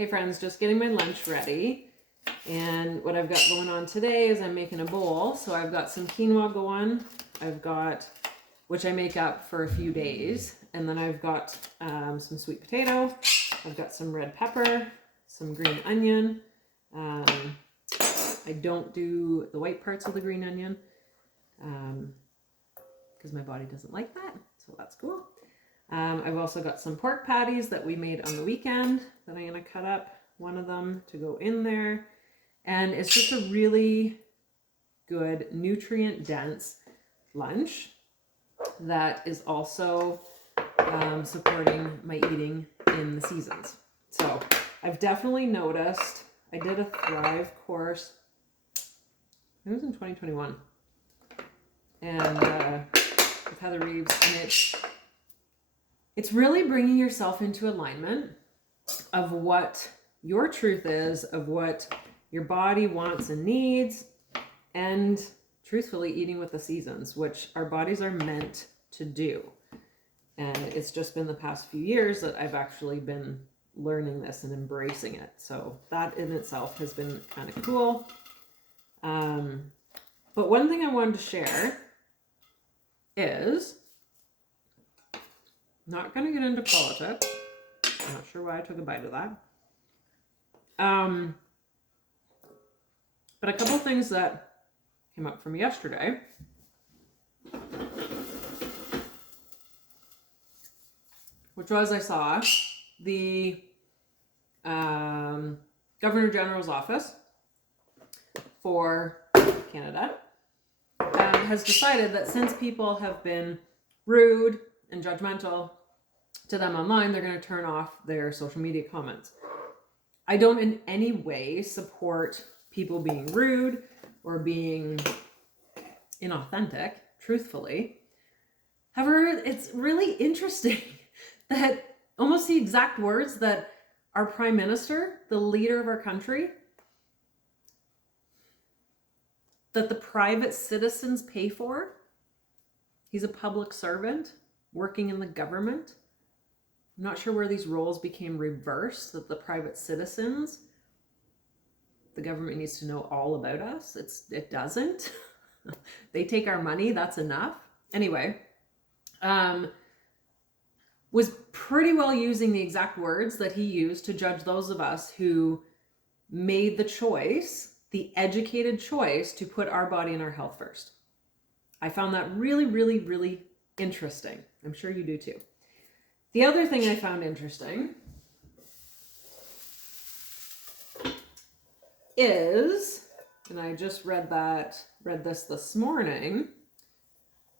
Hey friends, just getting my lunch ready. And what I've got going on today is I'm making a bowl. So I've got some quinoa going. I've got, which I make up for a few days. And then I've got some sweet potato. I've got some red pepper, some green onion. I don't do the white parts of the green onion because my body doesn't like that. So that's cool. I've also got some pork patties that we made on the weekend that I'm going to cut up, one of them to go in there. And it's just a really good nutrient dense lunch that is also supporting my eating in the seasons. So I've definitely noticed, I did a Thrive course, it was in 2021, and with Heather Reeves, and it's really bringing yourself into alignment of what your truth is, of what your body wants and needs, and truthfully eating with the seasons, which our bodies are meant to do. And it's just been the past few years that I've actually been learning this and embracing it. So that in itself has been kind of cool. But one thing I wanted to share is, not going to get into politics. I'm not sure why I took a bite of that. But a couple things that came up from yesterday. Which was, I saw the Governor General's office for Canada has decided that since people have been rude and judgmental to them online, they're going to turn off their social media comments. I don't in any way support people being rude or being inauthentic, truthfully. However, it's really interesting that almost the exact words that our Prime Minister, the leader of our country, that the private citizens pay for, he's a public servant working in the government. I'm not sure where these roles became reversed, that the private citizens, the government needs to know all about us. It doesn't. They take our money, that's enough. Anyway, was pretty well using the exact words that he used to judge those of us who made the choice, the educated choice, to put our body and our health first. I found that really, really, really interesting. I'm sure you do too. The other thing I found interesting is, and I just read this morning,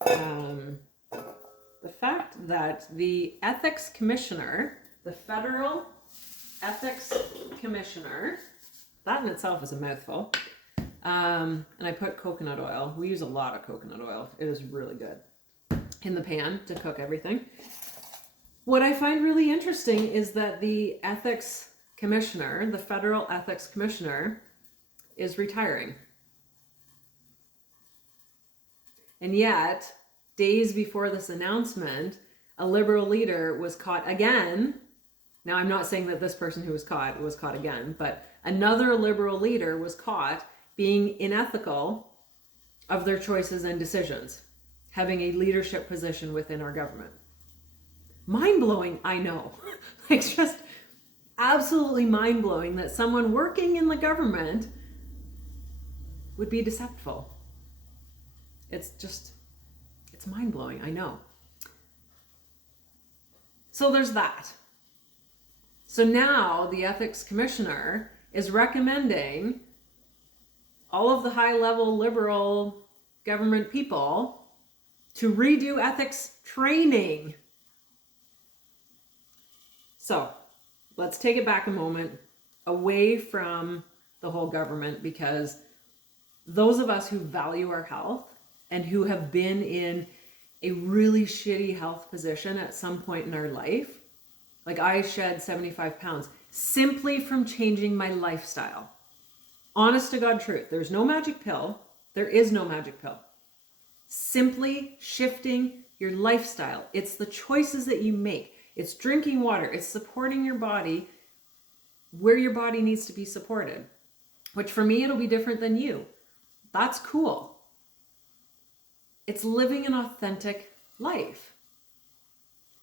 the fact that the ethics commissioner, the federal ethics commissioner, that in itself is a mouthful. And I put coconut oil. We use a lot of coconut oil. It is really good in the pan to cook everything. What I find really interesting is that the ethics commissioner, the federal ethics commissioner, is retiring. And yet, days before this announcement, a Liberal leader was caught again. Now, I'm not saying that this person who was caught again, but another Liberal leader was caught being unethical of their choices and decisions, having a leadership position within our government. Mind-blowing, I know. It's just absolutely mind-blowing that someone working in the government would be deceitful. It's mind-blowing, I know. So there's that. So now the ethics commissioner is recommending all of the high-level Liberal government people to redo ethics training. So let's take it back a moment away from the whole government, because those of us who value our health and who have been in a really shitty health position at some point in our life, like I shed 75 pounds simply from changing my lifestyle. Honest to God truth. There's no magic pill. There is no magic pill. Simply shifting your lifestyle. It's the choices that you make. It's drinking water. It's supporting your body where your body needs to be supported, which for me, it'll be different than you. That's cool. It's living an authentic life.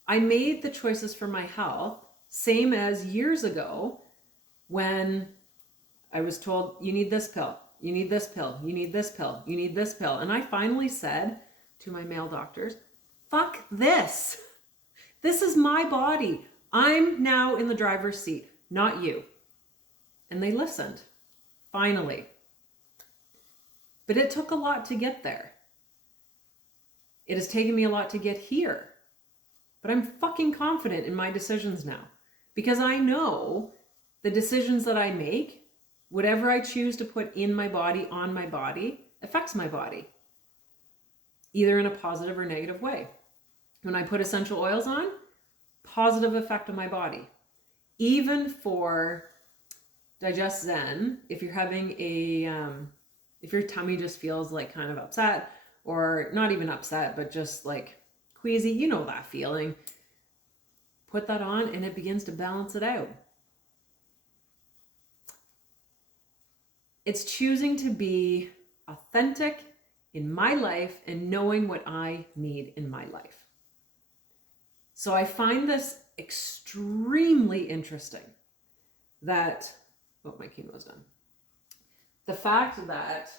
I made the choices for my health, same as years ago when I was told, you need this pill, you need this pill, you need this pill, you need this pill. And I finally said to my male doctors, fuck this. This is my body. I'm now in the driver's seat, not you. And they listened, finally. But it took a lot to get there. It has taken me a lot to get here. But I'm fucking confident in my decisions now. Because I know the decisions that I make, whatever I choose to put in my body, on my body, affects my body. Either in a positive or negative way. When I put essential oils on, positive effect on my body. Even for Digest Zen, if you're having if your tummy just feels like kind of upset, or not even upset, but just like queasy, you know that feeling. Put that on and it begins to balance it out. It's choosing to be authentic in my life and knowing what I need in my life. So I find this extremely interesting that, oh, my quinoa's done. The fact that,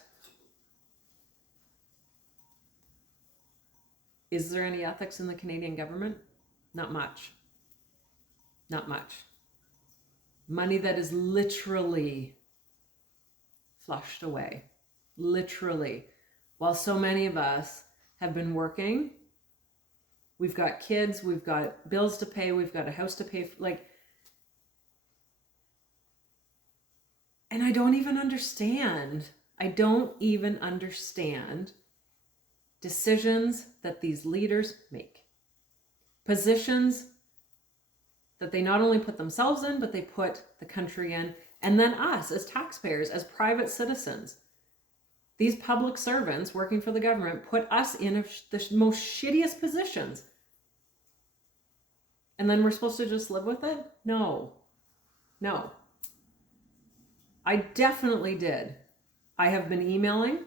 is there any ethics in the Canadian government? Not much. Not much. Money that is literally flushed away. Literally. While so many of us have been working, we've got kids, we've got bills to pay, we've got a house to pay, and I don't even understand. I don't even understand decisions that these leaders make. Positions that they not only put themselves in, but they put the country in, and then us as taxpayers, as private citizens. These public servants working for the government put us in the most shittiest positions. And then we're supposed to just live with it? No. No. I definitely did. I have been emailing.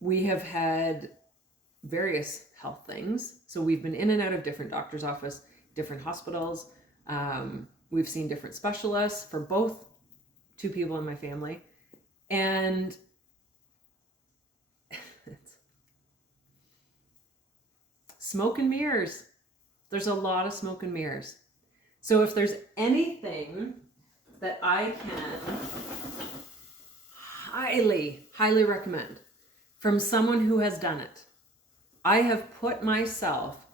We have had various health things. So we've been in and out of different doctor's office, different hospitals. We've seen different specialists for both two people in my family. And it's smoke and mirrors. There's a lot of smoke and mirrors. So if there's anything that I can highly, highly recommend from someone who has done it, I have put myself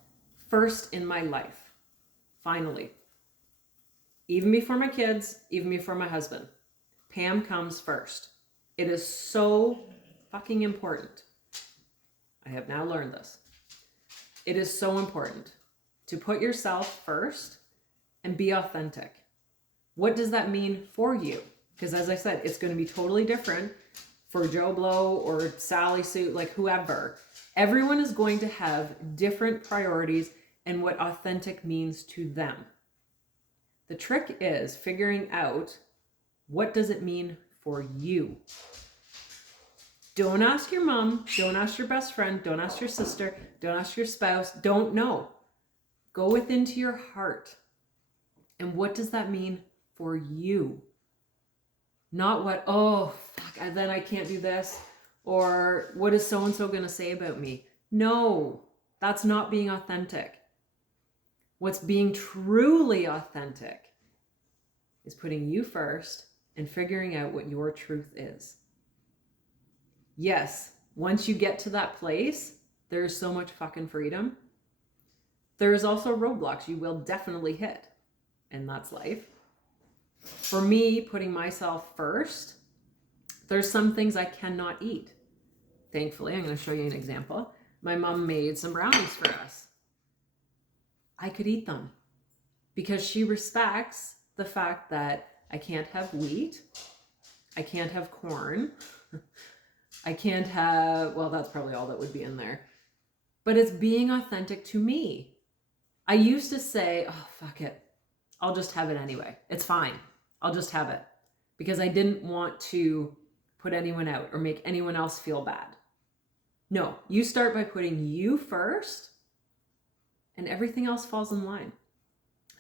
first in my life, finally. Even before my kids, even before my husband. Pam comes first. It is so fucking important. I have now learned this. It is so important to put yourself first and be authentic. What does that mean for you? Because as I said, it's going to be totally different for Joe Blow or Sally Sue, like whoever. Everyone is going to have different priorities and what authentic means to them. The trick is figuring out, what does it mean for you? Don't ask your mom, don't ask your best friend, don't ask your sister, don't ask your spouse, don't know. Go within to your heart. And what does that mean for you? Not what, oh, fuck, then I can't do this. Or what is so-and-so going to say about me? No, that's not being authentic. What's being truly authentic is putting you first and figuring out what your truth is. Yes, once you get to that place, there is so much fucking freedom. There is also roadblocks you will definitely hit, and that's life. For me, putting myself first, there's some things I cannot eat. Thankfully, I'm going to show you an example. My mom made some brownies for us. I could eat them because she respects the fact that I can't have wheat. I can't have corn. I can't have, well, that's probably all that would be in there. But it's being authentic to me. I used to say, oh, fuck it. I'll just have it anyway. It's fine. I'll just have it. Because I didn't want to put anyone out or make anyone else feel bad. No, you start by putting you first and everything else falls in line.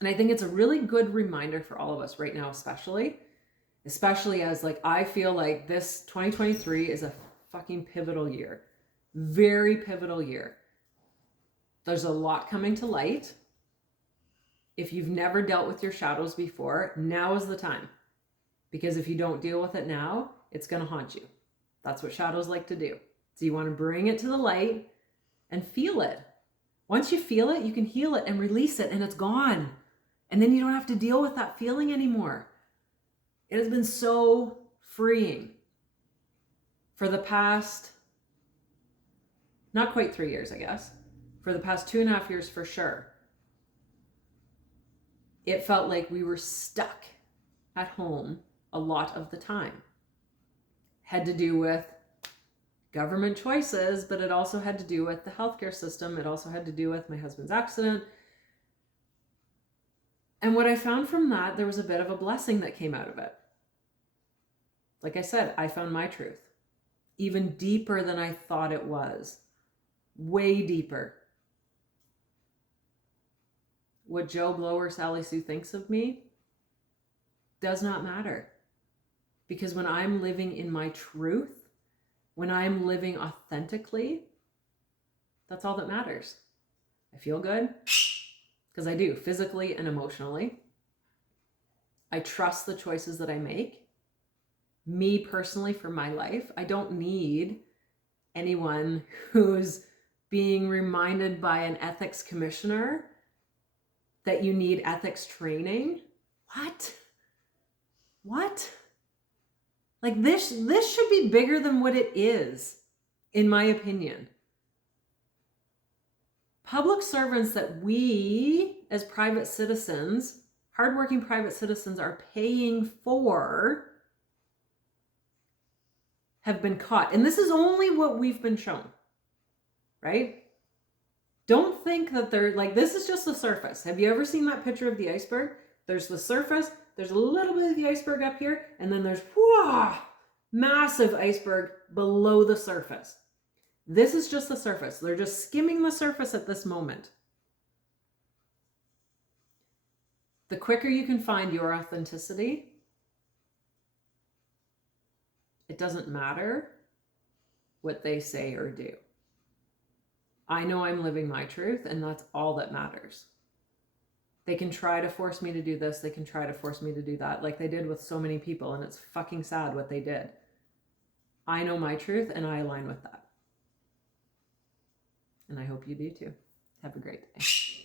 And I think it's a really good reminder for all of us right now, especially as like, I feel like this 2023 is a fucking pivotal year. Very pivotal year. There's a lot coming to light. If you've never dealt with your shadows before, now is the time. Because if you don't deal with it now, it's going to haunt you. That's what shadows like to do. So you want to bring it to the light and feel it. Once you feel it, you can heal it and release it, and it's gone. And then you don't have to deal with that feeling anymore. It has been so freeing for the past, not quite 3 years, I guess, for the past 2.5 years for sure. It felt like we were stuck at home a lot of the time. Had to do with government choices, but it also had to do with the healthcare system. It also had to do with my husband's accident. And what I found from that, there was a bit of a blessing that came out of it. Like I said, I found my truth, even deeper than I thought it was, way deeper. What Joe Blow or Sally Sue thinks of me does not matter. Because when I'm living in my truth, when I'm living authentically, that's all that matters. I feel good, because I do, physically and emotionally. I trust the choices that I make. Me personally, for my life, I don't need anyone who's being reminded by an ethics commissioner that you need ethics training. What? Like this should be bigger than what it is, in my opinion. Public servants that we, as private citizens, hardworking private citizens, are paying for, have been caught. And this is only what we've been shown, right? Don't think that they're like, this is just the surface. Have you ever seen that picture of the iceberg? There's the surface, there's a little bit of the iceberg up here, and then there's massive iceberg below the surface. This is just the surface. They're just skimming the surface at this moment. The quicker you can find your authenticity, it doesn't matter what they say or do. I know I'm living my truth, and that's all that matters. They can try to force me to do this. They can try to force me to do that, like they did with so many people, and it's fucking sad what they did. I know my truth, and I align with that. And I hope you do too. Have a great day.